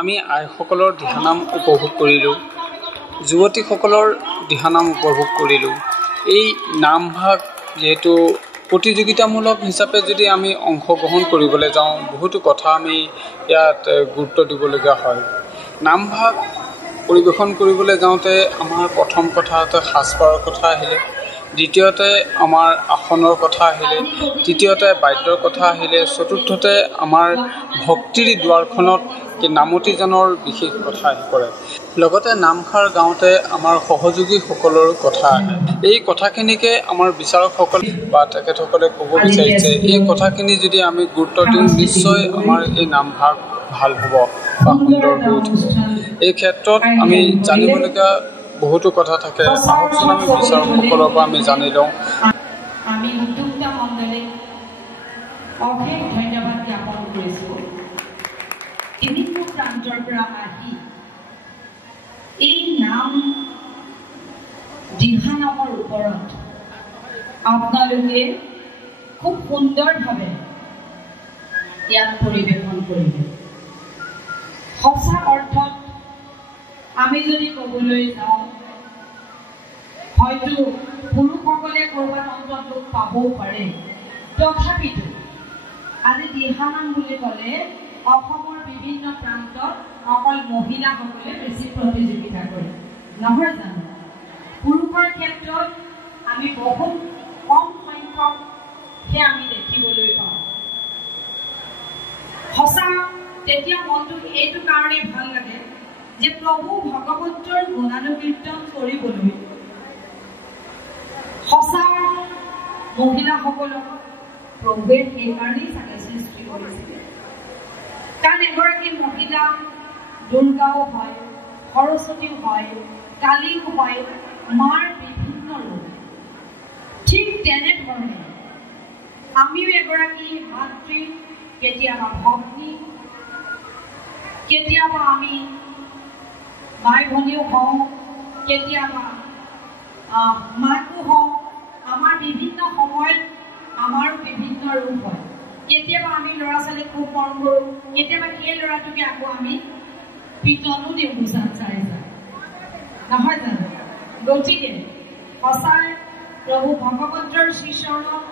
আমি আইসকলৰ দিহানাম উপভোগ কৰিলোঁ, যুৱতীসকলৰ দিহানাম উপভোগ কৰিলোঁ। এই নামভাগ যিহেতু প্ৰতিযোগিতামূলক হিচাপে যদি আমি অংশগ্ৰহণ কৰিবলৈ যাওঁ, বহুতো কথা আমি ইয়াত গুৰুত্ব দিবলগীয়া হয়। নামভাগ পৰিৱেশন কৰিবলৈ যাওঁতে আমাৰ প্ৰথম কথাতে সাজপাৰৰ কথা আহিলে, দ্বিতীয়তে আমাৰ আসনৰ কথা আহিলে, তৃতীয়তে বাদ্যৰ কথা আহিলে, চতুৰ্থতে আমাৰ ভক্তিৰ দুৱাৰখনত নামতিজনৰ বিশেষ কথা আহি পৰে। লগতে নামষাৰ গাওঁতে আমাৰ সহযোগীসকলৰ কথা আহে। এই কথাখিনিকে আমাৰ বিচাৰকসকলে বা তেখেতসকলে ক'ব বিচাৰিছে, এই কথাখিনি যদি আমি গুৰুত্ব দিওঁ, নিশ্চয় আমাৰ এই নামভাগ ভাল হ'ব বা সুন্দৰ হৈ উঠিব। এই ক্ষেত্ৰত আমি জানিবলগীয়া বহুতো কথা থাকে। আহকচোন আমি বিচাৰকসকলৰ পৰা আমি জানি লওঁ। আমি উদ্যোক্তা মণ্ডলীক অশেষ ধন্যবাদ জ্ঞাপন কৰিছোঁ। বিভিন্ন প্ৰান্তৰ পৰা আহি এই নাম দিহানামৰ ওপৰত আপোনালোকে খুব সুন্দৰভাৱে ইয়াত পৰিৱেশন কৰিলে। সঁচা অৰ্থত আমি যদি ক'বলৈ যাওঁ, হয়তো পুৰুষসকলে ক'ৰবাত অন্তত লোক পাবও পাৰে, তথাপিতো আজি দিহানাম বুলি ক'লে অসমৰ বিভিন্ন প্ৰান্তত অকল মহিলাসকলে বেছি প্ৰতিযোগিতা কৰে, নহয় জানো? পুৰুষৰ ক্ষেত্ৰত আমি বহুত কম সংখ্যকহে আমি দেখিবলৈ পাওঁ। সঁচা তেতিয়া মনটো এইটো কাৰণে ভাল লাগে যে প্ৰভু ভগৱন্তৰ গুণানুকীৰ্তন কৰিবলৈ সঁচা মহিলাসকলক প্ৰভুৱে সেইকাৰণেই চাগে সৃষ্টি কৰিছিলে। কাৰণ এগৰাকী মহিলা দুৰ্গাও হয়, সৰস্বতীও হয়, কালীও হয়, মাৰ বিভিন্ন ৰূপ। ঠিক তেনেধৰণে আমিও এগৰাকী মাতৃ, কেতিয়াবা ভগ্নী, কেতিয়াবা আমি মাই ভনীও হওঁ, কেতিয়াবা মাকো হওঁ। আমাৰ বিভিন্ন সময়ত আমাৰো বিভিন্ন ৰূপ হয়। কেতিয়াবা আমি ল'ৰা ছোৱালীক খুব মৰম কৰোঁ, কেতিয়াবা সেই ল'ৰাটোকে আকৌ আমি পিটনো দিওঁ গুচাত চাই যায়, নহয় জানো? গতিকে সঁচাই প্ৰভু ভগৱন্তৰ শ্ৰীচৰণত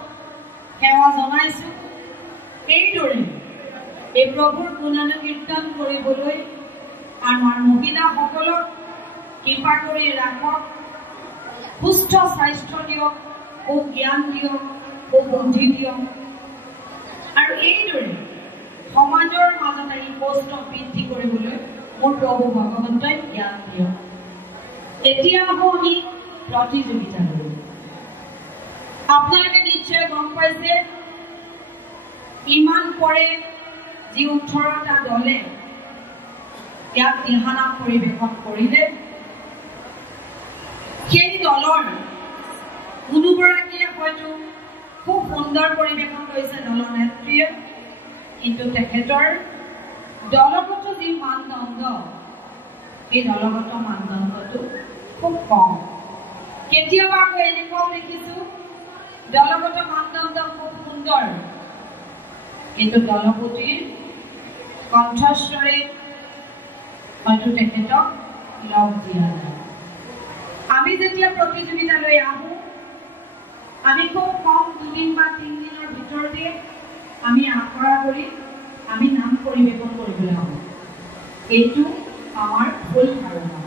সেৱা জনাইছোঁ। এইদৰে এই প্ৰভুৰ গুণানুকীৰ্তন কৰিবলৈ আমাৰ মহিলাসকলক কৃপা কৰি ৰাখক, সুস্থ স্বাস্থ্য দিয়ক, জ্ঞান দিয়ক, বুদ্ধি দিয়ক, আৰু এইদৰে সমাজৰ মাজত এই কষ্ট বৃদ্ধি কৰিবলৈ মোৰ প্ৰভু ভগৱন্তই জ্ঞান দিয়ক। এতিয়া আহোঁ আমি প্ৰতিযোগিতালৈ। আপোনালোকে নিশ্চয় গম পাইছে, ইমান পৰে যি 18টা দলে ইয়াত দিহানাম পৰিৱেশন কৰিলে, সেই দলৰ কোনোগৰাকীয়ে হয়তো খুব সুন্দৰ পৰিৱেশন কৰিছে দলৰ নেত্ৰীয়ে, কিন্তু তেখেতৰ দলগত যি মানদণ্ড, সেই দলগত মানদণ্ডটো খুব কম। কেতিয়াবা আকৌ এনেকুৱাও দেখিছোঁ দলগত মানদণ্ড খুব সুন্দৰ, কিন্তু দলপতিৰ কণ্ঠস্বৰে হয়তো তেখেতক লগ দিয়া নাই। আমি যেতিয়া প্ৰতিযোগিতালৈ আহোঁ, আমি খুব কম 2 দিন বা 3 দিনৰ ভিতৰতে আমি আখৰা কৰি আমি নাম পৰিৱেশন কৰিবলৈ আহোঁ। এইটো আমাৰ ভুল ধাৰণা।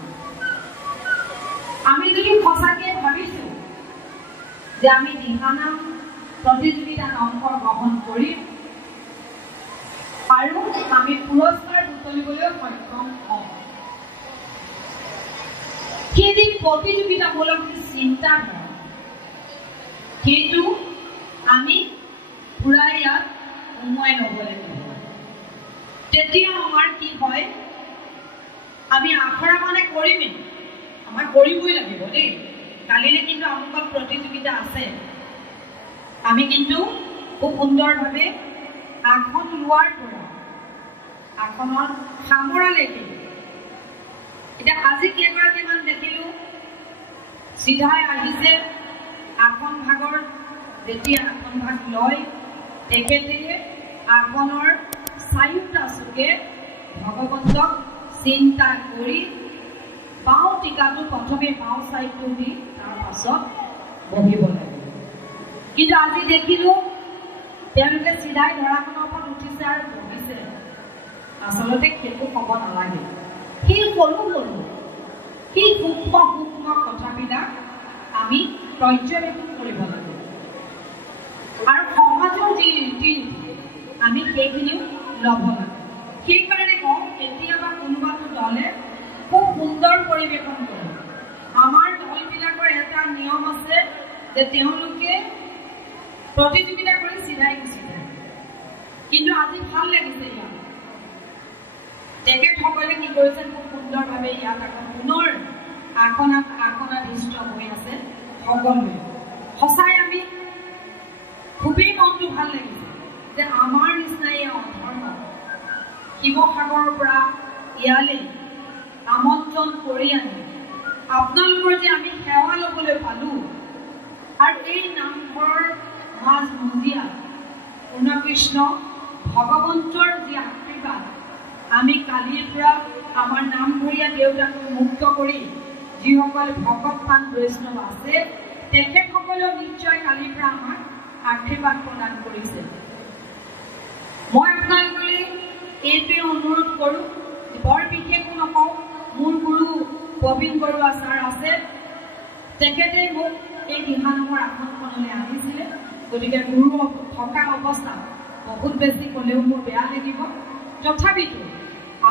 আমি যদি সঁচাকৈ ভাবিছোঁ যে আমি দিহানাম প্ৰতিযোগিতাত অংশগ্ৰহণ কৰিম আৰু আমি পুৰস্কাৰ বুটলিবলৈ সক্ষম হওঁ, সেই যি প্ৰতিযোগিতামূলক চিন্তাধাৰা, সেইটো আমি পুৰা ইয়াত সোমোৱাই ল'ব লাগিব। তেতিয়া আমাৰ কি হয়, আমি আখৰা মানে কৰিমেই, আমাৰ কৰিবই লাগিব দেই। কালিলৈ কিন্তু আমুকত প্ৰতিযোগিতা আছে, আমি কিন্তু খুব সুন্দৰভাৱে আসন লোৱাৰ পৰা আসনত সামৰালৈকে। এতিয়া আজি কেইগৰাকীমান দেখিলোঁ চিধাই আহিছে, আসন ভাগৰ যেতিয়া আসন ভাগ লয়, তেখেতে আসনৰ 4টা চুকে ভগৱন্তক চিন্তা কৰি বাওঁ টিকাটো প্ৰথমে বাওঁ চাইডটো দি তাৰ পাছত বহিব লাগে। কিন্তু আজি দেখিলোঁ তেওঁলোকে চিধাই ধৰাখনৰ ওপৰত উঠিছে আৰু বহিছে। আচলতে সেইটো ক'ব নালাগে। সেই সৰু সৰু সেই সূক্ষ্ম সূক্ষ্ম কথাবিলাক আমি পৰ্যবেক্ষণ কৰিব লাগে আৰু সমাজৰ যি ৰীতি আমি সেইখিনিও ল'ব লাগে। সেইকাৰণে কওঁ কেতিয়াবা কোনোবাটো দলে খুব সুন্দৰ পৰিৱেশন কৰে। আমাৰ দলবিলাকৰ এটা নিয়ম আছে যে তেওঁলোকে প্ৰতিযোগিতা কৰি চিধাই গুচি যায়। কিন্তু আজি ভাল লাগিছে ইয়াত তেখেতসকলে কি কৰিছে খুব সুন্দৰভাৱে ইয়াত আকৌ পুনৰ আসনাধিষ্ঠ হৈ আছে সকলোৱে। সঁচাই আমি খুবেই মনটো ভাল লাগিছে যে আমাৰ নিচিনাই অধৰ্ম শিৱসাগৰৰ পৰা ইয়ালৈ আমন্ত্ৰণ কৰি আনি আপোনালোকৰ যে আমি সেৱা ল'বলৈ পালোঁ আৰু এই নামঘৰৰ মাজ মজিয়া পূৰ্ণকৃষ্ণ ভগৱন্তৰ যি আশীৰ্বাদ আমি কালিৰ পৰা আমাৰ নামঘৰীয়া দেউতাকক মুক্ত কৰি যিসকল ভকতপ্ৰাণ বৈষ্ণৱ আছে তেখেতসকলেও নিশ্চয় কালিৰ পৰা আমাক আশীৰ্বাদ প্ৰদান কৰিছে। মই আপোনালোকলৈ এইটোৱে অনুৰোধ কৰোঁ, বৰ বিশেষ নকওঁ। মোৰ গুৰু প্ৰবীণ বৰুৱা ছাৰ আছে, তেখেতে মোক এই দিহানামৰ আসনখনলৈ আনিছিলে। গতিকে গুৰু থকা অৱস্থাত বহুত বেছি ক'লেও মোৰ বেয়া লাগিব। তথাপিতো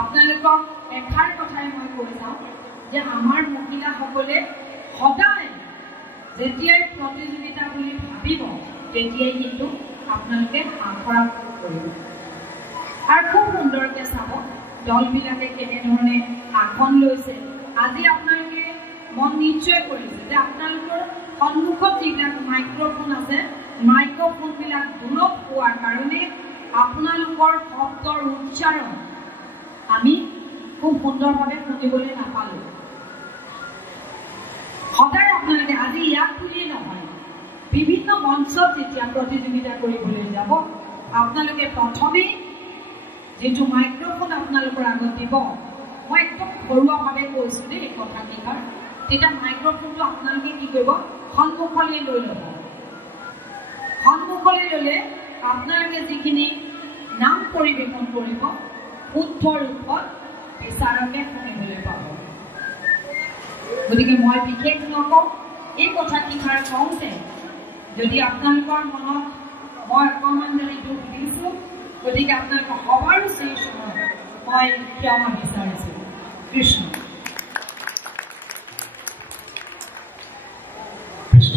আপোনালোকক এষাৰ কথাই মই কৈ যাওঁ যে আমাৰ মহিলাসকলে সদায় যেতিয়াই প্ৰতিযোগিতা বুলি ভাবিব তেতিয়াই কিন্তু আপোনালোকে আখৰা কৰিব আৰু খুব সুন্দৰকৈ চাব দলবিলাকে কেনেধৰণে আসন লৈছে। আজি আপোনালোকে মন নিশ্চয় কৰিছে যে আপোনালোকৰ সন্মুখত যিবিলাক মাইক্ৰফোন আছে মাইক্ৰফোনবিলাক দূৰত হোৱাৰ কাৰণে আপোনালোকৰ শব্দৰ উচ্চাৰণ আমি খুব সুন্দৰভাৱে শুনিবলৈ নাপালোঁ। সদায় আপোনালোকে আজি ইয়াত বুলিয়েই নহয় বিভিন্ন মঞ্চত যেতিয়া প্ৰতিযোগিতা কৰিবলৈ যাব আপোনালোকে প্ৰথমেই যিটো মাইক্ৰফোন আপোনালোকৰ আগত দিব, মই একদম ঘৰুৱাভাৱে কৈছোঁ দেই এই কথাকেইষাৰ, তেতিয়া মাইক্ৰফোনটো আপোনালোকে কি কৰিব সন্মুখলৈ লৈ ল'ব। সন্মুখলৈ ল'লে আপোনালোকে যিখিনি নাম পৰিৱেশন কৰিব শুদ্ধ ৰূপত বিচাৰকে শুনিবলৈ পাব। গতিকে মই বিশেষ নকওঁ, এই কথাকেইষাৰ কওঁতে যদি আপোনালোকৰ মনত মই অকণমান যদি দুখ দিছোঁ গতিকে আপোনালোকৰ সবাৰো শ্ৰীচৰণত মই ক্ষমা বিচাৰিছোঁ। কৃষ্ণ কৃষ্ণ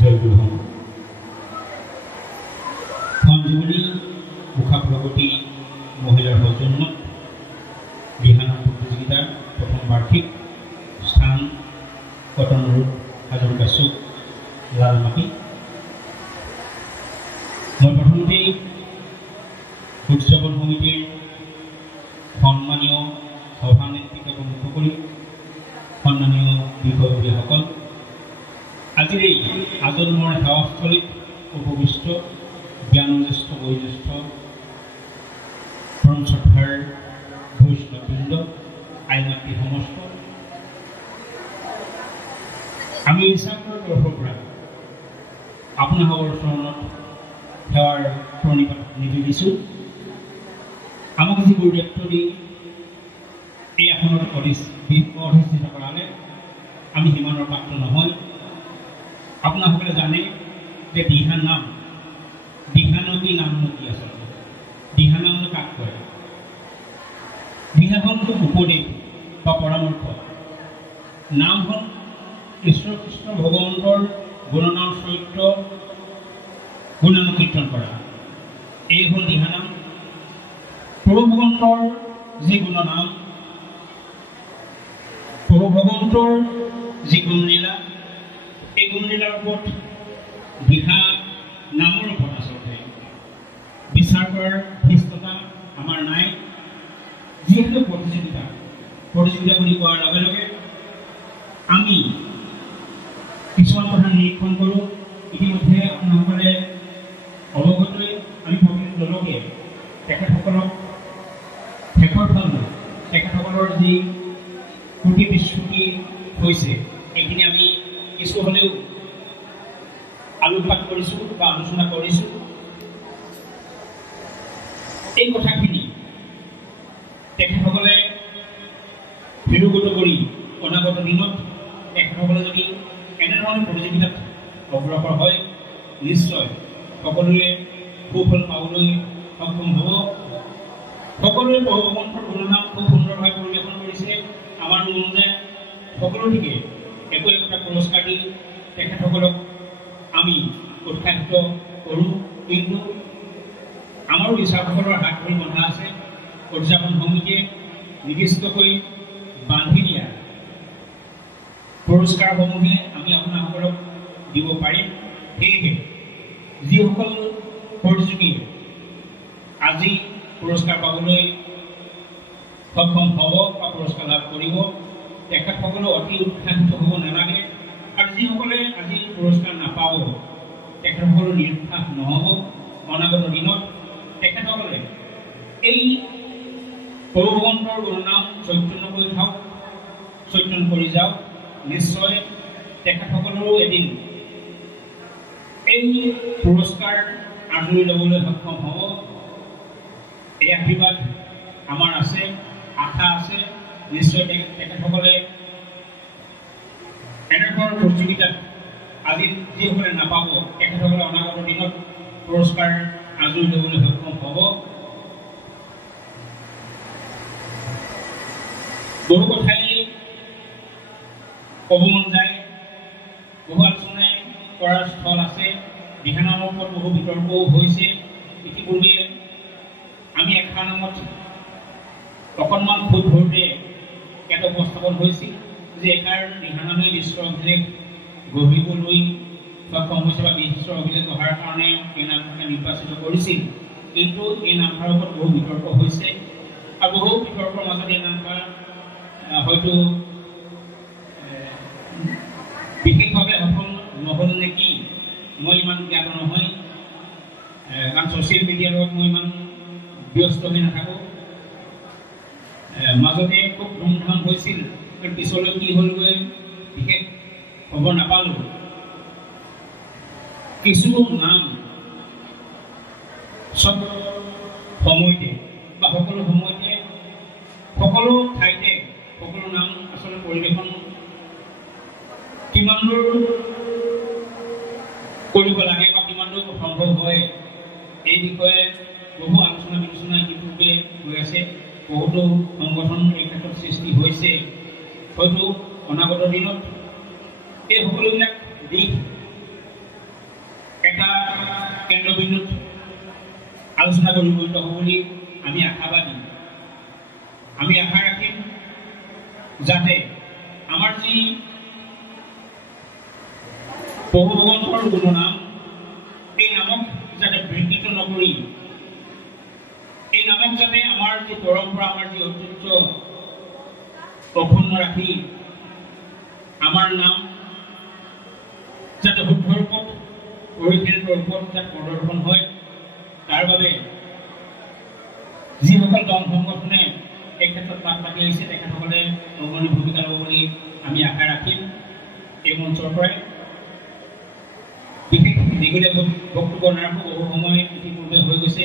জয় গুৰু। সঞ্জীৱনী মুখা প্ৰগতি মহিলাৰ সৌজন্যত দিহানাম প্ৰতিযোগিতাৰ প্ৰথম বাৰ্ষিক স্থান কটন ৰোড হাজৰিকা চুক লালমাটি। মই প্ৰথমতেই উদযাপন সমিতিৰ সন্মানীয় সভানেত্ৰীকে প্ৰমুখ কৰি সন্মানীয় বিষয়ববীয়াসকল, আজিৰ এই আজন্মৰ সেৱাস্থলীত উপবিষ্ট জ্ঞানজ্যেষ্ঠ বয়োজ্যেষ্ঠ পৰম শ্ৰদ্ধাৰ বৈষ্ণৱবৃন্দ, আইমাতৃ সমস্ত, আমি ইচ্ছাকৰ তৰফৰ পৰা আপোনালোকৰ চৰণত সেৱাৰ প্ৰণিপাত নিবেদিছোঁ। আমাক যি গুৰুত্ব দি এই আসনত অধিষ্ঠিত কৰালে আমি সিমানৰ পাত্ৰ নহয়। আপোনালোকে জানে যে দিহানাম কি নামনো কি আচলতে দিহানামনো কাক কয়? দিহা হ'লটো উপদেশ বা পৰামৰ্শ, নাম হ'ল ঈশ্বৰ কৃষ্ণ ভগৱন্তৰ গুণনাম চৰিত্ৰ গুণানুকীৰ্তন কৰা, এই হ'ল দিহানাম। প্ৰভু ভগৱন্তৰ যি গুণনাম, প্ৰভু ভগৱন্তৰ যি গুণলীলা, এই গুণলীলাৰ ওপৰত দিহা নামৰ ওপৰত আচলতে বিচাৰ কৰাৰ ধৃষ্টতা আমাৰ নাই। যিহেতু প্ৰতিযোগিতা বুলি কোৱাৰ লগে লগে আমি কিছুমান কথা নিৰীক্ষণ কৰোঁ। ইতিমধ্যে আপোনালোকে অৱগতই আমি প্ৰকৃত দলকে তেখেতসকলক শেষৰ তেখেতসকলৰ যি ত্ৰুটি বিচ্যুতি হৈছে এইখিনি আমি কিছু হ'লেও আলোকপাত কৰিছোঁ বা আলোচনা কৰিছোঁ। এই কথাখিনি তেখেতসকলে নিৰুগত কৰি অনাগত দিনত তেখেতসকলে যদি এনেধৰণৰ প্ৰতিযোগিতাত অগ্ৰসৰ হয় নিশ্চয় সকলোৱে সুফল পাবলৈ সক্ষম হ'ব। সকলোৱে প্ৰভু ভগৱন্তৰ গুণনাম খুব সুন্দৰভাৱে পৰিৱেশন কৰিছে। আমাৰ মন যায় সকলোটিকে একো একোটা পুৰস্কাৰ দি তেখেতসকলক আমি উৎসাহিত কৰোঁ, কিন্তু আমাৰো বিচাৰকসকলৰ হাত ধৰি বন্ধা আছে। উদযাপন সমিতিয়ে নিৰ্দিষ্টকৈ বান্ধি দিয়া পুৰস্কাৰসমূহে আমি আপোনাসকলক দিব পাৰিম। সেয়েহে যিসকল প্ৰতিযোগীয়ে আজি পুৰস্কাৰ পাবলৈ সক্ষম হ'ব বা পুৰস্কাৰ লাভ কৰিব তেখেতসকলে অতি উৎসাহিত হ'ব নালাগে, আৰু যিসকলে আজি পুৰস্কাৰ নাপাব তেখেতসকলৰ নিৰুৎসাহ নহ'ব। অনাগত দিনত তেখেতসকলে এই প্ৰভু ভগৱন্তৰ গুণনাম চৈতন্য কৰি থাকক, চৈতন্য কৰি যাওক। নিশ্চয় তেখেতসকলৰো এদিন এই পুৰস্কাৰ আঁতৰি ল'বলৈ সক্ষম হ'ব। এই আশীৰ্বাদ আমাৰ আছে, আশা আছে। নিশ্চয় তেখেতসকলে এনেধৰণৰ প্ৰতিযোগিতাত আজি যিসকলে নাপাব তেখেতসকলে অনাগত দিনত পুৰস্কাৰ আঁতৰি ল'বলৈ সক্ষম হ'ব। বহু কথাই ক'ব মন যায়, বহু আলোচনাই কৰাৰ স্থল আছে, দিহানামৰ ওপৰত বহু বিতৰ্কও হৈছে। ইতিপূৰ্বে আমি এষাৰ নামত অকণমান খুদ ধৰোঁতে ইয়াত উপস্থাপন হৈছিল যে এষাৰ দিহানামে বিশ্ব অভিলেখ গঢ়িবলৈ সক্ষম হৈছে বা বিশ্ব অভিলেখ গঢ়াৰ কাৰণে এই নামভাকে নিৰ্বাচিত কৰিছিল। কিন্তু এই নামভাৰ ওপৰত বহু বিতৰ্ক হৈছে, আৰু বহু বিতৰ্কৰ মাজত এই নামভাৰ হয়তো বিশেষভাৱে সফল নহ'ল নেকি, মই ইমান জ্ঞাত নহয়, কাৰণ ছ'চিয়েল মিডিয়াৰ লগত মই ইমান ব্যস্ত হৈ নাথাকোঁ। মাজতে খুব ধুমধাম হৈছিল, পিছলৈ কি হ'লগৈ বিশেষ খবৰ নাপালোঁ। কিছু নাম চব সময়তে বা সকলো সময়তে সকলো ঠাইতে সকলো নাম আচলতে পৰিৱেশন কিমান দূৰ কৰিব লাগে বা কিমান দূৰ সম্ভৱ হয় এই বিষয়ে বহু আলোচনা বিলোচনা ইতিপূৰ্বে হৈ আছে। বহুতো সংগঠন এই ক্ষেত্ৰত সৃষ্টি হৈছে। হয়তো অনাগত দিনত এই সকলোবিলাক দিশ এটা কেন্দ্ৰবিন্দুত আলোচনা কৰি পৰিণত হ'ব বুলি আমি আশাবাদী। আমি আশা ৰাখিম যাতে আমাৰ যি প্ৰভু ভগৱন্তৰ গুণনাম, এই নামক যাতে বিকৃত নকৰি, এই নামক যাতে আমাৰ যি পৰম্পৰা, আমাৰ যি ঐতিহ্য অক্ষুণ্ণ ৰাখি আমাৰ নাম যাতে শুদ্ধ ৰূপত পৰিচালিত ৰূপত যাতে প্ৰদৰ্শন হয়, তাৰ বাবে যিসকল দল সংগঠনে এই ক্ষেত্ৰত মাত মাতি আহিছে তেখেতসকলে অগ্ৰণী ভূমিকা ল'ব বুলি আমি আশা ৰাখিম। এই মঞ্চৰ পৰাই বিশেষ দীঘলীয়া বক্তব্য নাৰাখোঁ, বহু সময় ইতিপূৰ্বে হৈ গৈছে।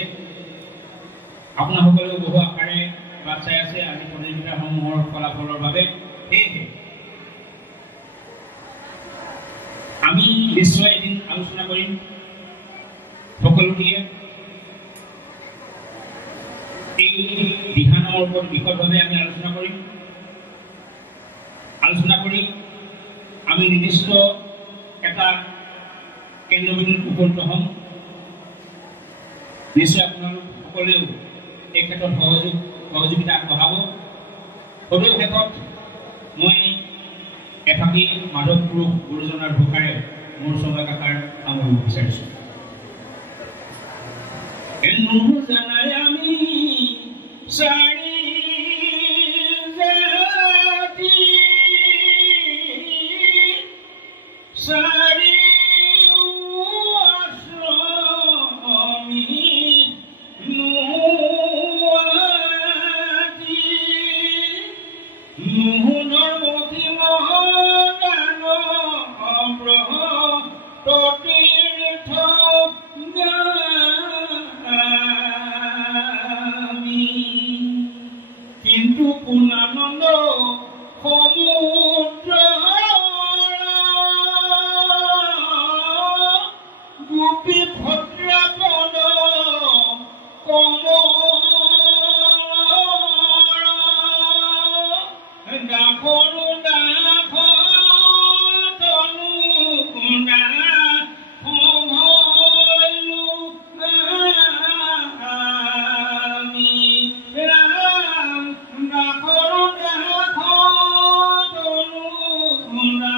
আপোনাসকলেও বহু আশাৰে বাট চাই আছে আজি প্ৰতিযোগিতাসমূহৰ ফলাফলৰ বাবে। সেয়েহে আমি নিশ্চয় এদিন আলোচনা কৰিম, সকলোটিয়ে এই দিহানামৰ ওপৰত বিশদভাৱে আমি আলোচনা কৰিম। আলোচনা কৰি আমি নিৰ্দিষ্ট এটা কেন্দ্ৰবিন্দুত উপনীত হ'ম। নিশ্চয় আপোনালোক সকলেও এই ক্ষেত্ৰত সহযোগিতা আগবঢ়াব। সদৌ শেষত মই এফাকি মাধৱ পুৰুষ গুৰুজনাৰ ঢোকাৰে মোৰ সময় কাষাৰ সামৰিব বিচাৰিছোঁ। জানাই আমি চাৰি মোহনৰ মহিমদান অব্ৰহ ততীৰ্থ গামী কিন্তু পুনানন্দ সমুদ্ৰ গোপী ভদ্ৰাপদ কমল দাসৰু দাস তনু কুণ্ডা সমলো আমি ৰাম দাসৰু দাস তনু কুণ্ডা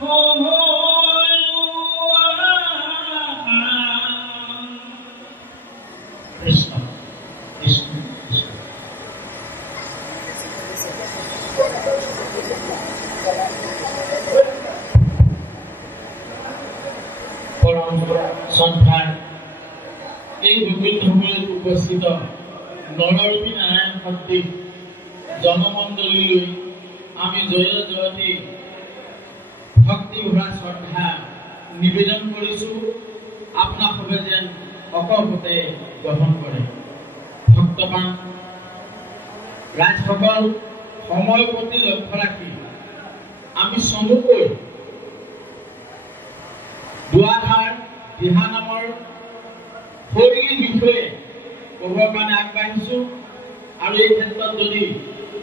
সমলো কৃষ্ণ কৃষ্ণ কৃষ্ণ পৰম শ্ৰদ্ধাৰ এই গোবিন্দপুৰত উপস্থিত নৰৰূপী নাৰায়ণ শক্তিক জনমণ্ডলীলৈ আমি জয় জয়তে ভক্তি ভৰা শ্ৰদ্ধা নিবেদন কৰিছোঁ। আপোনালোকে যেন অকপতে গ্ৰহণ কৰে। ভক্তবান ৰাজসকল সময় প্ৰতি লক্ষ্য ৰাখি আমি চমুকৈ দুআষাৰ দিহানামৰ শৈলীৰ বিষয়ে ক'বৰ কাৰণে আগবাঢ়িছোঁ আৰু এই ক্ষেত্ৰত যদি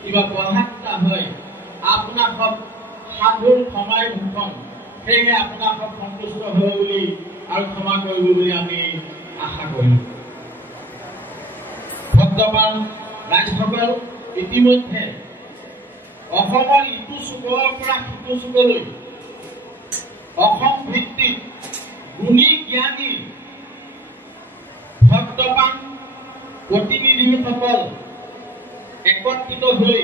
কিবা প্ৰভাৱতা হয় আপোনাক সাধুৰ ক্ষমাই ভূষণ, সেয়েহে আপোনাক সন্তুষ্ট হ'ব বুলি আৰু ক্ষমা কৰিব বুলি আমি আশা কৰিলোঁ। ভক্তবান ৰাইজসকল, ইতিমধ্যে অসমৰ ইটো চুকৰ পৰা সিটো চুকলৈ অসম ভিত্তিক গুণী জ্ঞানী ভক্তবান প্ৰতিনিধিসকল একত্ৰিত হৈ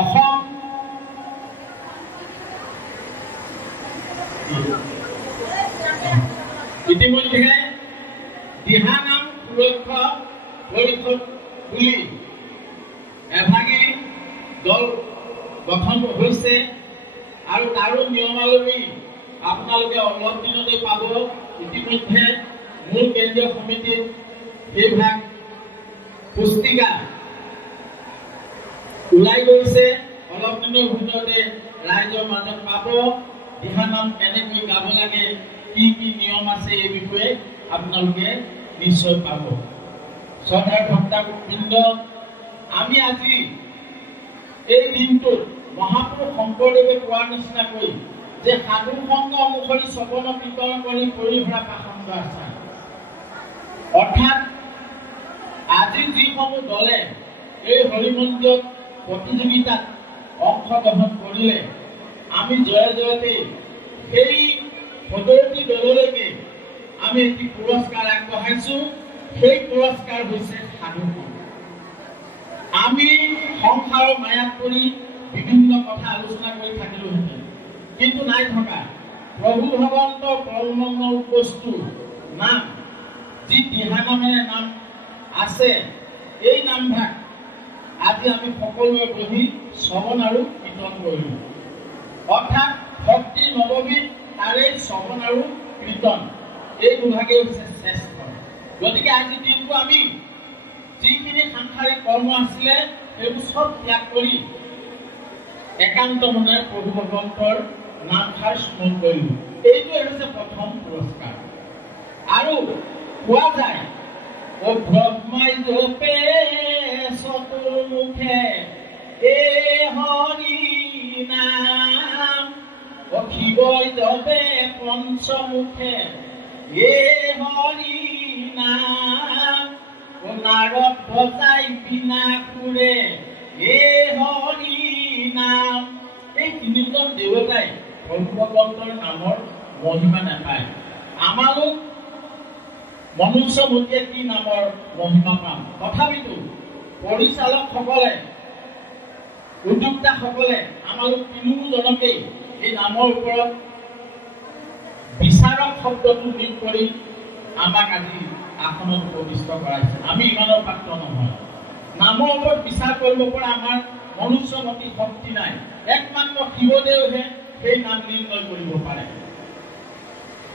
অসম ইতিমধ্যে দিহানাম সুৰক্ষা পৰিষদ বুলি এভাগী দল গঠন হৈছে আৰু তাৰো নিয়মাৱলী আপোনালোকে অলপ দিনতে পাব। ইতিমধ্যে মূল কেন্দ্ৰীয় সমিতিত সেইভাগ পুস্তিকা ওলাই গৈছে। অলপ দিনৰ ভিতৰতে ৰাইজৰ মাজত পাব। দিহানাম কেনেকৈ গাব লাগে, কি কি নিয়ম আছে, এই বিষয়ে আপোনালোকে নিশ্চয় পাব। শ্ৰদ্ধাৰ ভক্তবৃন্দ, আমি আজি এই দিনটোত মহাপুৰুষ শংকৰদেৱে কোৱাৰ নিচিনাকৈ যে সাধু সংগ অনুসৰি শ্ৰৱণ কীৰ্তন কৰি পৰিভৰা পাখণ্ড আছে, অৰ্থাৎ আজি যিসমূহ দলে এই হৰিমন্দিৰত প্ৰতিযোগিতাত অংশগ্ৰহণ কৰিলে আমি জয় জয়তে সেই সদৌতি দললৈকে আমি এটি পুৰস্কাৰ আগবঢ়াইছোঁ। সেই পুৰস্কাৰ হৈছে সাধু সংগ। আমি সংসাৰৰ মায়াত পৰি বিভিন্ন কথা আলোচনা কৰি থাকিলোহেঁতেন, কিন্তু নাই থকা প্ৰভু ভগৱন্ত পৰমংগল বস্তু নাম যি দিহানামেৰে নাম আছে, এই নামভাগ আজি আমি সকলোৱে বহি শ্ৰৱণ আৰু কীৰ্তন কৰিলোঁ। অৰ্থাৎ ভক্তি নৱবিধ তাৰে শ্ৰৱণ আৰু কীৰ্তন এই দুভাগেই হৈছে শ্ৰেষ্ঠ। গতিকে আজি দিনটো আমি যিখিনি সাংসাৰিক কৰ্ম আছিলে সেইবোৰ চব ত্যাগ কৰি একান্ত মনেৰে প্ৰভু ভগৱন্তৰ নামষাৰ স্মৰণ কৰিলোঁ। এইটোৱে হৈছে প্ৰথম পুৰস্কাৰ। আৰু কোৱা যায়, ও ব্ৰহ্মাই জপে চতুৰ্মুখে এ হৰি নাম, ও শিৱই জপে পঞ্চমুখে এ হৰি নাম, ও নাৰদ বজাই বিনা সুৰে এ হৰি নাম। এই তিনিজন দেৱতাই প্ৰভু ভগৱন্তৰ নামৰ মহিমা নাপায়। আমালোক মনুষ্যমতীয়ে কি নামৰ মহিমা পাম? তথাপিতো পৰিচালকসকলে, উদ্যোক্তাসকলে আমালোক তিনিওজনকেই এই নামৰ ওপৰত বিচাৰক শব্দটো নিয়োগ কৰি আমাক আজি আসনত উপবিষ্ট কৰাইছে। আমি ইমানৰ পাত্ৰ নহয়। নামৰ ওপৰত বিচাৰ কৰিব পৰা আমাৰ মনুষ্যমতী শক্তি নাই, একমাত্ৰ শিৱদেৱেহে সেই নাম নিৰ্ণয় কৰিব পাৰে।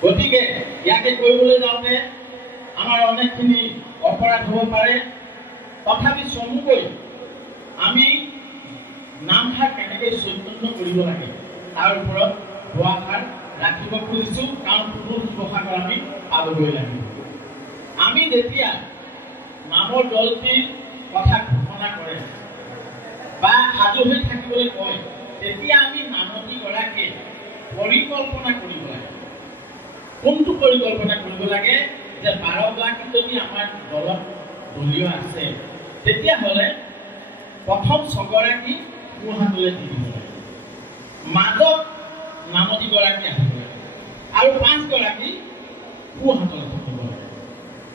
গতিকে ইয়াকে কৰিবলৈ যাওঁতে আমাৰ অনেকখিনি অপৰাধ হ'ব পাৰে। তথাপি চমুকৈ আমি নামষাৰ কেনেকৈ চৈতন্য কৰিব লাগে তাৰ ওপৰত দুআষাৰ ৰাখিব খুজিছোঁ, কাৰণ পুনৰ শিৱসাগৰ আমি পাবগৈ লাগিব। আমি যেতিয়া নামৰ দলটিৰ কথা ঘোষণা কৰে বা সাজু হৈ থাকিবলৈ কয়, তেতিয়া আমি নামতীগৰাকীয়ে পৰিকল্পনা কৰিব লাগে। কোনটো পৰিকল্পনা কৰিব লাগে? যে 12গৰাকী যদি আমাৰ দলত দলীয় আছে, তেতিয়াহ'লে প্ৰথম 6গৰাকী সোঁহাতলৈ দি দিব লাগে, মাজত নামতীগৰাকী আহিব লাগে আৰু 5গৰাকী সোঁহাতলৈ থাকিব লাগে।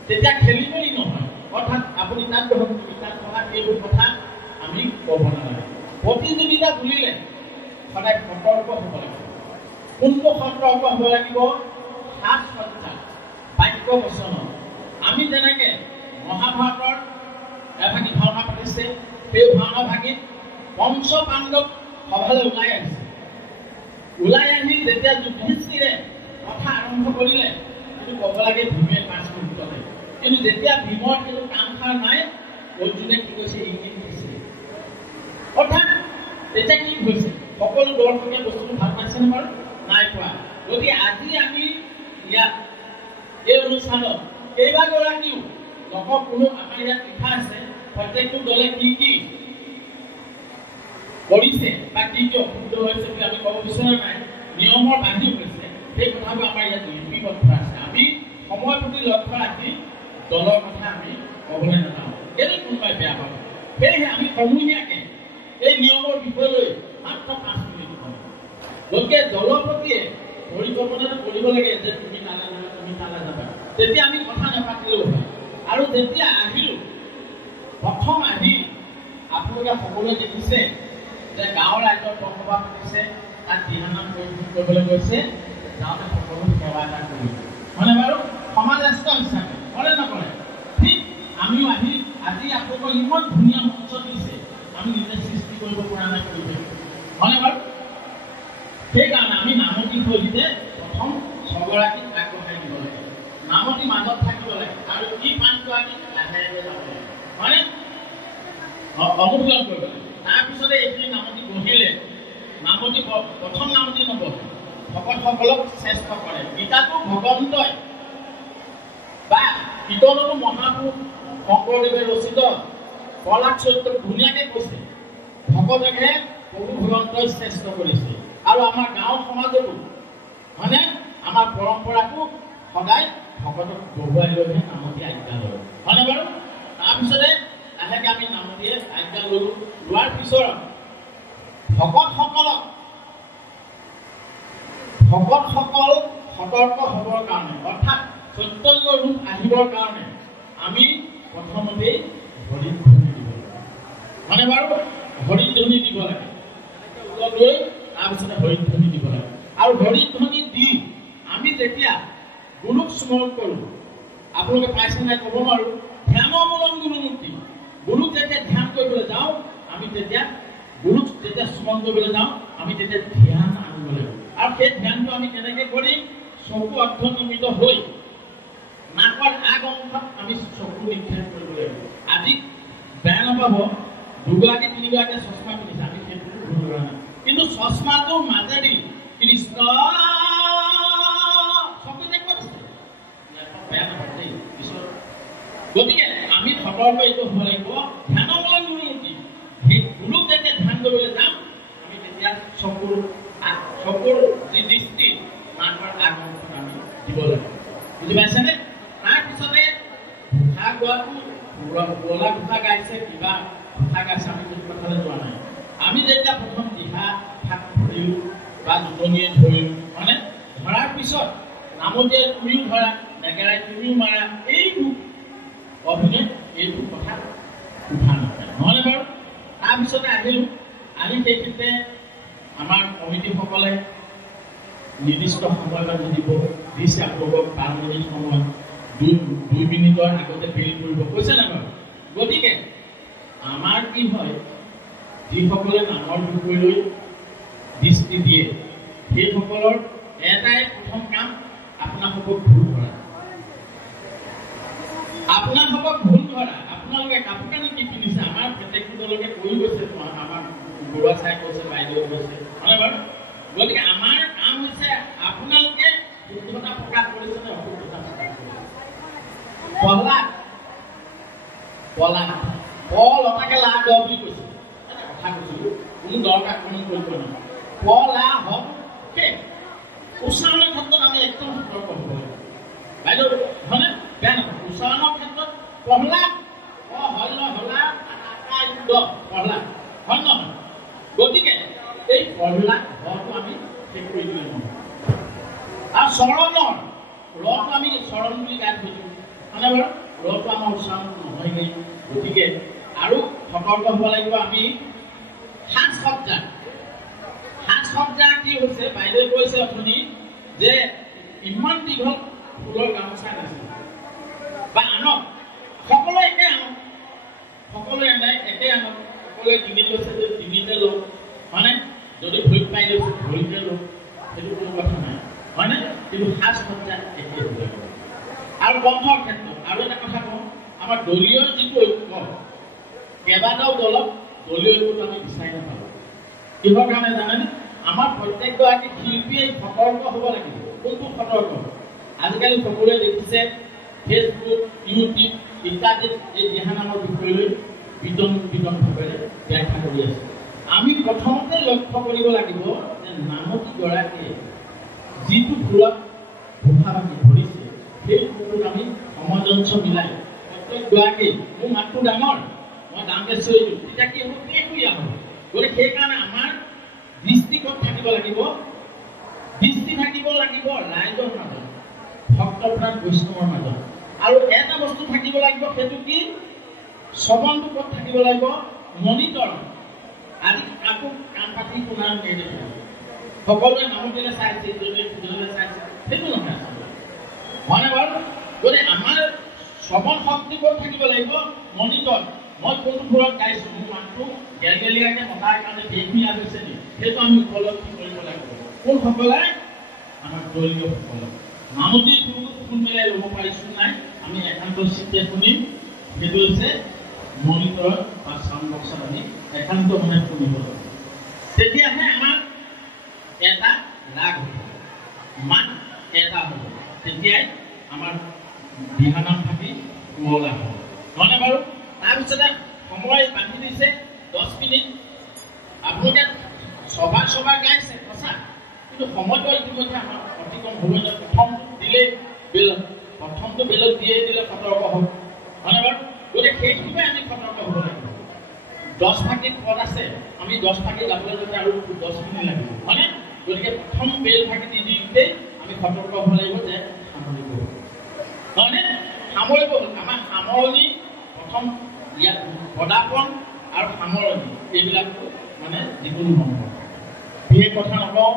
তেতিয়া খেলি মেলি নহয়। অৰ্থাৎ আপুনি তাত গ্ৰহণ কৰি তাত পঢ়া এইবোৰ কথা আমি ক'ব নালাগে। প্ৰতিযোগিতা বুলিলে সদায় সতৰ্ক হ'ব লাগিব। কোনটো সতৰ্ক হ'ব লাগিব? সাজ সজ্জা, বাক্য বচন। আমি যেনেকে মহাভাৰতৰ এভাগী ভাওনা পাতিছে, সেই ভাওনা ভাগীত পঞ্চ পাণ্ডৱ সভালৈ ওলাই আহিছে। ওলাই আহি যেতিয়া যুধিষ্ঠিৰে কথা আৰম্ভ কৰিলে, সেইটো ক'ব লাগে ভীমে 5 মিনিট ল'লে। কিন্তু যেতিয়া ভীমৰ কিন্তু কামষাৰ নাই, অৰ্জুনে কি কৈছে? ইংগিত দিছে। অৰ্থাৎ তেতিয়া কি হৈছে? সকলো দৰ্শকে বস্তুটো ভাল পাইছেনে বাৰু? নাই পোৱা। গতিকে আজি আমি ইয়াত এই অনুষ্ঠানত কেইবাগৰাকীও নকওঁ, কোনো আমাৰ ইয়াত লিখা আছে প্ৰত্যেকটো দলে কি কি কৰিছে বা কি কি অসুবিধা হৈছে বুলি আমি ক'ব বিচৰা নাই। নিয়মৰ বান্ধি হৈছে সেই কথাবোৰ আমাৰ ইয়াত লিপিবদ্ধ আছে। আমি সময় প্ৰতি লক্ষ্য ৰাখি দলৰ কথা আমি ক'বলৈ নাযাওঁ, এইটো কোনোবাই বেয়া পাব। সেয়েহে আমি সমূহীয়াকৈ এই নিয়মৰ বিষয়লৈ মাত্ৰ 5 মিনিট কম। গতিকে দলৰ প্ৰতিয়ে পৰিকল্পনাটো কৰিব লাগে যে তুমি তালৈ যাবা, তুমি তালৈ যাবা। তেতিয়া আমি কথা নাপাতিলেও হয়। আৰু যেতিয়া আহিলোঁ, প্ৰথম আহি আপোনালোকে সকলোৱে দেখিছে যে গাঁৱৰ ৰাইজৰ বৰসভা পাতিছে, তাত দিহানাম কৰিবলৈ গৈছে, যাওঁতে সকলো সেৱা এটা কৰিছে, হয়নে বাৰু? সমাজ ৰাষ্ট্ৰ হিচাপে কৰে নকৰে? ঠিক আমিও আহি আজি আপোনালোকক ইমান ধুনীয়া মঞ্চ দিছে, আমি নিজে সৃষ্টি কৰিব পৰা নাই, হয়নে বাৰু? সেইকাৰণে আমি নামতী শৈলীতে প্ৰথম 6গৰাকীক আগবঢ়াই দিব লাগে, নামতী মাজত থাকিব লাগে আৰু ই 5গৰাকীক লাহেৰে যাব লাগে, হয়নে? অনুশীলন কৰিব লাগে। তাৰপিছতে এইখিনি নামতী বহিলে, নামতী প্ৰথম নামতী নবহে, ভকতসকলক শ্ৰেষ্ঠ কৰে। গীতাটো ভগৱন্তই বা কীৰ্তনতো মহাপুৰুষ শংকৰদেৱে ৰচিত প্ৰহ্লাদ চৰিত্ৰত ধুনীয়াকৈ কৈছে, ভকতকহে প্ৰভু ভগৱন্তই শ্ৰেষ্ঠ কৰিছে। আৰু আমাৰ গাঁও সমাজতো মানে আমাৰ পৰম্পৰাটো সদায় ভকতক বহুৱাই লৈহে নামতী আজ্ঞা লয়, হয়নে বাৰু? তাৰপিছতে লাহেকৈ আমি নামতীয়ে আজ্ঞা ল'লোঁ। লোৱাৰ পিছত ভকতসকল সতৰ্ক হ'বৰ কাৰণে, অৰ্থাৎ চৈতন্য ৰূপ আহিবৰ কাৰণে আমি প্ৰথমতেই হৰিধ্বনি দিব লাগে, হয়নে বাৰু? হৰিধ্বনি দিব লাগে, ওচৰত লৈ তাৰপিছতে হৰিধ্বনি দিব লাগে। আৰু হৰিধ্বনি দি আমি যেতিয়া গুৰুক স্মৰণ কৰোঁ, আপোনালোকে পাইছে নাই ক'ব নোৱাৰোঁ, ধ্যানমূলন গুৰুমূৰ্তি। গুৰুক যেতিয়া ধ্যান কৰিবলৈ যাওঁ, আমি তেতিয়া গুৰুক যেতিয়া স্মৰণ কৰিবলৈ যাওঁ, আমি তেতিয়া ধ্যান আনিব লাগিব। আৰু সেই ধ্যানটো আমি কেনেকৈ কৰিম? চকু অৰ্ধনিৰ্মিত হৈ নাকৰ আগ অংশত আমি চকু নিক্ষেপ কৰিব লাগিব। আজি বেয়া নাপাব, 2গৰাকী 3গৰাকীয়ে চশমা পিন্ধিছে, আমি সেইটো ভুল কৰা নাই। কিন্তু চশমাটোৰ মাজেদি কৃষ্ণ চকু যে ক'ত আছে, বেয়া নাপাব দেই ঈশ্বৰ। গতিকে আমি সতৰ্ক এইটো হ'ব লাগিব, ধ্যানমূলন গুৰুমূৰ্তি। সেই গুৰুক যেতিয়া ধ্যান কৰিবলৈ যাম, আমি তেতিয়া চকুৰ যি দৃষ্টি নাকৰ আগ অংশত আমি দিব লাগিব, বুজি পাইছেনে? তাৰপিছতে ঘোষা গোৱাটো পুৰণা ঘোষা গাইছে, কিবা ঘোষা গাইছে, আমি সেইটো কথালৈ যোৱা নাই। আমি যেতিয়া প্ৰথম দিহা থাক ধৰিলোঁ বা জোটনিয়ে ধৰিলোঁ, মানে ধৰাৰ পিছত নামতীয়ে তুমিও ধৰা, নেগেৰাই তুমিও মাৰা, এইবোৰ অভিনয়, এইবোৰ কথা উঠা নাপায়, নহ'লে বাৰু? তাৰপিছতে আহিলোঁ, আহি সেইখিনিতে আমাৰ কমিটিসকলে নিৰ্দিষ্ট সময় বা দিব দিছে আপোনালোকক 12 মিনিট সময়, 2 মিনিটৰ আগতে ফেইল কৰিব কৈছে নাই বাৰু? গতিকে আমাৰ কি হয়, যিসকলে নামৰ বিষয়লৈ দৃষ্টি দিয়ে সেইসকলৰ এটাই প্ৰথম কাম আপোনালোকক ভুল ধৰা। আপোনালোকক ভুল ধৰা। আপোনালোকে কাপোৰ কানি কি পিন্ধিছে আমাৰ প্ৰত্যেকটো দলকে কৈ গৈছে, আমাৰ বৰুৱা চাই কৈছে, বাইদেউ কৈছে, হয় বাৰু? গতিকে আমাৰ কাম হৈছে আপোনালোকে শুদ্ধতা প্ৰকাশ কৰিছে নে অশুদ্ধতা প্ৰকাশ কৰিছে। লতাকে লা দ বুলি কৈছে, এটা কথা কৈছিলো, কোনো দৰকাৰ কোনো কৰিব নহয়। পলা হওক সেই উচ্চাৰণৰ ক্ষেত্ৰত আমি একদম সতৰ্ক হ'ব লাগিব বাইদেউ, হয়নে? বেয়া নহয়। উচ্চাৰণৰ ক্ষেত্ৰত পহলা পহলা হয় নহয়? গতিকে এই পহলা হটো আমি শেষ কৰি দিব নহয়। আৰু চৰণৰ ৰটো আমি চৰণ বুলি গাই থৈছো, হয়নে বাৰু? ৰটো আমাৰ উচ্চাৰণ নহয়গৈ। গতিকে আৰু সতৰ্ক হ'ব লাগিব আমি। সাজ সজ্জা কি হৈছে বাইদেৱে কৈছে আপুনি যে ইমান দীঘল ফুলৰ গামোচা নাছিল বা আনক সকলোৱে একে আনক, সকলোৱে আনে একে আনক, সকলোৱে ডিঙিত লৈছে যে ডিঙিতে লওক, হয়নে? যদি ভৰিত পাই লৈছে ভৰিতে লওক, সেইটো কোনো কথা নাই, হয়নে? কিন্তু সাজ সজ্জা একে হ'ব লাগিব। আৰু গ্ৰন্থৰ ক্ষেত্ৰত আৰু এটা কথা কওঁ, আমাৰ দলীয় যিটো ঐক্য, কেইবাটাও দলক দলীয় ঐক্যটো আমি বিচাৰি নাপালোঁ। কিহৰ কাৰণে জানেনে? আমাৰ প্ৰত্যেকগৰাকী শিল্পীয়ে সতৰ্ক হ'ব লাগিব। কোনটো সতৰ্ক? আজিকালি সকলোৱে দেখিছে ফেচবুক, ইউটিউব ইত্যাদিত এই দিহানামৰ বিষয়লৈ বিতংভাৱে ব্যাখ্যা কৰি আছে। আমি প্ৰথমতে লক্ষ্য কৰিব লাগিব যে নামতীগৰাকীয়ে যিটো ফুলত ভোফা বাকি ধৰিছে সেই ফুলটোত আমি সমঞ্জস মিলাই প্ৰত্যেকগৰাকী, মোৰ মাতটো ডাঙৰ, মই দাম বেছি হৈছোঁ, তেতিয়া কি হ'ব? কেঁকুৰীয়া হ'ব। গতিকে সেইকাৰণে আমাৰ দৃষ্টি ক'ত থাকিব লাগিব? দৃষ্টি থাকিব লাগিব ৰাইজৰ মাজত, ভক্তপ্ৰাণ বৈষ্ণৱৰ মাজত। আৰু এটা বস্তু থাকিব লাগিব, সেইটো কি? শ্ৰৱণটো ক'ত থাকিব লাগিব? মনিটৰ। আজি আকৌ কাণ পাতি শুনাৰ নেদেখে, সকলোৱে নামতিলে চাইছে, ইজনে চাইছে, সেইটো নহয় হয়নে বাৰু? গতিকে আমাৰ শ্ৰৱণ শক্তি ক'ত থাকিব লাগিব? মনিটৰ। মই কোনটো ফুলত গাইছো, মোৰ মাতটো গেলগেলীয়াকে মতাৰ কাৰণে বেগুনীয়া হৈছে নেকি, সেইটো আমি উপলব্ধি কৰিব লাগিব। কোনসকলে? আমাৰ দলীয় সকলে। নামতি ফুল মিলাই ল'ব পাৰিছো নাই, আমি একান্ত চিত্তে শুনিম। সেইটো হৈছে মনিটৰত বা চাউণ্ড বক্সত আমি একান্ত মনে শুনিব লাগিব। তেতিয়াহে আমাৰ এটা ৰাগ হ'ব, মাত এটা হ'ব, তেতিয়াই আমাৰ দিহানাম থাকি শুৱলা হ'ব, নহয়নে বাৰু? তাৰপিছতে সময় বান্ধি দিছে 10 মিনিট। আপোনালোকে সভা গাইছে সঁচা, কিন্তু সময়টো ইতিমধ্যে আমাৰ অতিক্ৰম হ'ব নহয়। প্ৰথমটো বেলত দিয়ে দিলে সতৰ্ক হ'ব, হয়নে বাৰু? গতিকে সেইটোৱে আমি সতৰ্ক হ'ব লাগিব। 10 ফাঁকিত পদ আছে, আমি 10 ফাঁকি গাবলৈ যাতে আৰু 10 মিনিট লাগিব, হয়নে? গতিকে প্ৰথম বেল ফাঁকি দি দিওঁতেই আমি সতৰ্ক হ'ব লাগিব যে সামৰিব হ'ল, নহয়নে? সামৰিব হ'ল। আমাৰ সামৰণি প্ৰথম ইয়াত পদাপন আৰু সামৰণি এইবিলাকো মানে যিকোনো নম্বৰ বিশেষ কথা নকওঁ।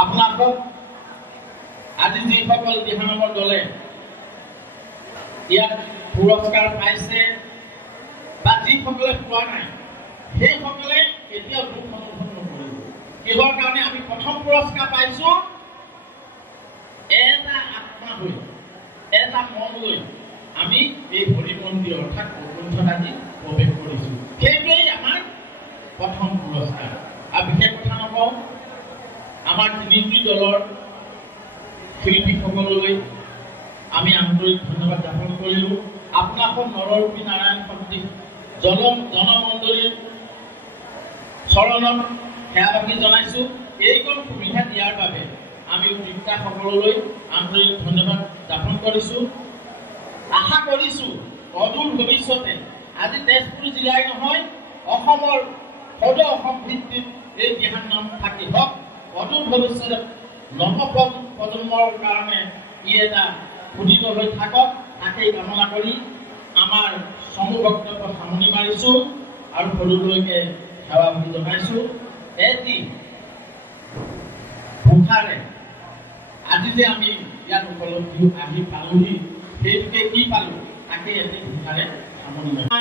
আপোনালোকক আজি যিসকল দিহানামৰ দলে ইয়াত পুৰস্কাৰ পাইছে বা যিসকলে পোৱা নাই, সেইসকলে এতিয়াও দুখ অনুভৱ নকৰিব। কিহৰ কাৰণে? আমি প্ৰথম পুৰস্কাৰ পাইছো এটা আত্মা হৈ, এটা মন লৈ আমি এই হৰি মন্দিৰ অৰ্থাৎ বৈকুণ্ঠত আজি প্ৰৱেশ কৰিছো। সেইটোৱেই আমাৰ প্ৰথম পুৰস্কাৰ। আৰু বিশেষ কথা নকওঁ, আমাৰ তিনিটি দলৰ শিল্পীসকললৈ আমি আন্তৰিক ধন্যবাদ জ্ঞাপন কৰিলোঁ। আপোনালোক নৰৰূপী নাৰায়ণ শক্তি জনমণ্ডলীৰ চৰণত সেৱাভাগী জনাইছোঁ। এইকণ সুবিধা দিয়াৰ বাবে আমি উদ্যোক্তাসকললৈ আন্তৰিক ধন্যবাদ জ্ঞাপন কৰিছোঁ। আশা কৰিছোঁ অদূৰ ভৱিষ্যতে আজি তেজপুৰ জিলাই নহয়, অসমৰ সদৌ অসম ভিত্তিত এই দিহানাম থাকি হওক। অদূৰ ভৱিষ্যতে নৱপ্ৰজন্মৰ কাৰণে ই এটা সুদিত হৈ থাকক, তাকেই কামনা কৰি আমাৰ সমূহ বক্তব্য সামৰণি মাৰিছোঁ আৰু সৰুলৈকে সেৱাভাগী জনাইছোঁ। এটি ভোষাৰে আজি যে আমি ইয়াত উপলব্ধি আহি পালোহি, সেইটোকে কি পালোঁ তাকে এটি ভোষাৰে সামৰণি মাৰিছোঁ।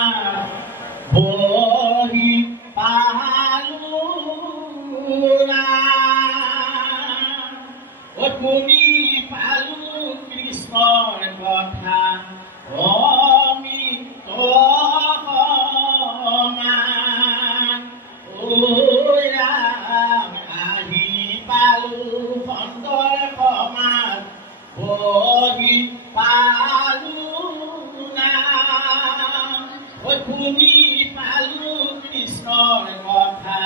পালো কৃষ্ণৰ কথা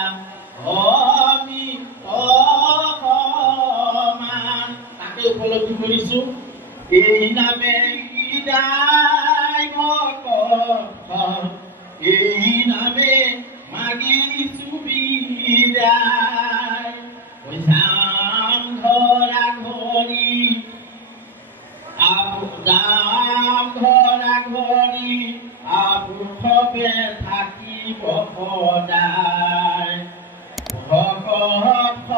অমিতমান তাকে উপলব্ধি কৰিছো এই নামে হৃদয় এই নামে মাগিছো বিদায় যাম ধৰা ঘৰি যাম ধৰা ঘৰি আপোনবে থাকিব সদায় ভকত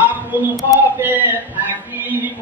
আপোনবে থাকিব